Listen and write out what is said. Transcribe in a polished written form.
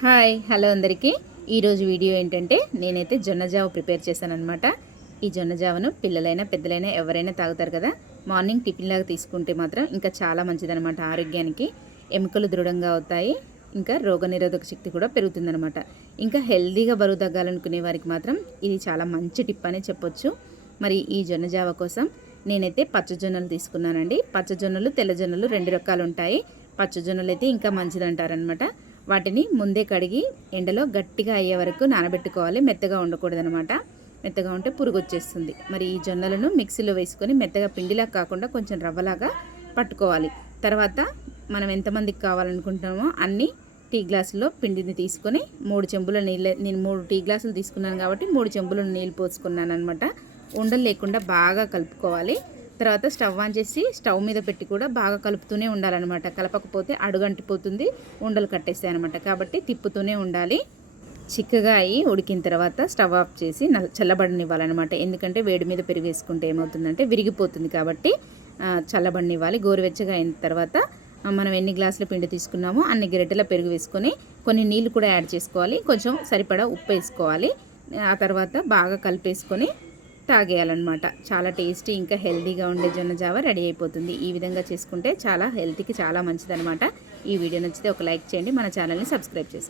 Hi hello అందరికీ ఈరోజు video ఏంటంటే నేనైతే జొన్న జావ ప్రిపేర్ చేశానన్నమాట. ఈ జొన్న జావను పిల్లలైనా పెద్దలైనా ఎవరైనా తాగుతారు కదా. మార్నింగ్ టిఫిన్ లాగా తీసుకుంటే మాత్రం ఇంకా చాలా మంచిదన్నమాట. ఆరోగ్యానికి ఎముకలు దృఢంగా అవుతాయి, ఇంకా రోగనిరోధక శక్తి కూడా పెరుగుతుందన్నమాట. ఇంకా హెల్తీగా బరువు తగ్గాలనుకునే వారికి మాత్రం ఇది చాలా మంచి టిప్ అనే చెప్పొచ్చు. మరి ఈ జొన్న జావ కోసం నేనైతే పచ్చజొన్నలు తీసుకున్నానండి. పచ్చజొన్నలు తెల్లజొన్నలు రెండు రకాలు ఉంటాయి. పచ్చజొన్నలు అయితే ఇంకా మంచిదంటారనమాట. వాటిని ముందే కడిగి ఎండలో గట్టిగా అయ్యే వరకు నానబెట్టుకోవాలి. మెత్తగా ఉండకూడదనమాట. మెత్తగా ఉంటే పురుగు వచ్చేస్తుంది. మరి ఈ జొన్నలను మిక్సీలో వేసుకొని మెత్తగా పిండిలా కాకుండా కొంచెం రవ్వలాగా పట్టుకోవాలి. తర్వాత మనం ఎంతమందికి కావాలనుకుంటామో అన్ని టీ గ్లాసులో పిండిని తీసుకొని 3 చెంబుల నీళ్ళు, నేను 3 టీ గ్లాసులు తీసుకున్నాను కాబట్టి 3 చెంబుల నీళ్ళు పోసుకున్నాను అనమాట. ఉండలు లేకుండా బాగా కలుపుకోవాలి. తర్వాత స్టవ్ ఆన్ చేసి స్టవ్ మీద పెట్టి కూడా బాగా కలుపుతూనే ఉండాలన్నమాట. కలపకపోతే అడుగంటిపోతుంది, ఉండలు కట్టేస్తాయి అనమాట. కాబట్టి తిప్పుతూనే ఉండాలి. చిక్కగా అయ్యి ఉడికిన తర్వాత స్టవ్ ఆఫ్ చేసి చల్లబడనివ్వాలన్నమాట. ఎందుకంటే వేడి మీద పెరుగు వేసుకుంటే ఏమవుతుందంటే విరిగిపోతుంది. కాబట్టి చల్లబడనివ్వాలి. గోరువెచ్చగా అయిన తర్వాత మనం ఎన్ని గ్లాసుల పిండి తీసుకున్నామో అన్ని గరిటెల పెరుగు వేసుకొని కొన్ని నీళ్ళు కూడా యాడ్ చేసుకోవాలి. కొంచెం సరిపడా ఉప్పు వేసుకోవాలి. ఆ తర్వాత బాగా కలిపేసుకొని తాగేయాలన్నమాట. చాలా టేస్టీ ఇంకా హెల్తీగా ఉండే జొన్న జావ రెడీ అయిపోతుంది. ఈ విధంగా చేసుకుంటే చాలా హెల్త్కి చాలా మంచిదన్నమాట. ఈ వీడియో నచ్చితే ఒక లైక్ చేయండి, మన ఛానల్ని సబ్స్క్రైబ్ చేసుకోండి.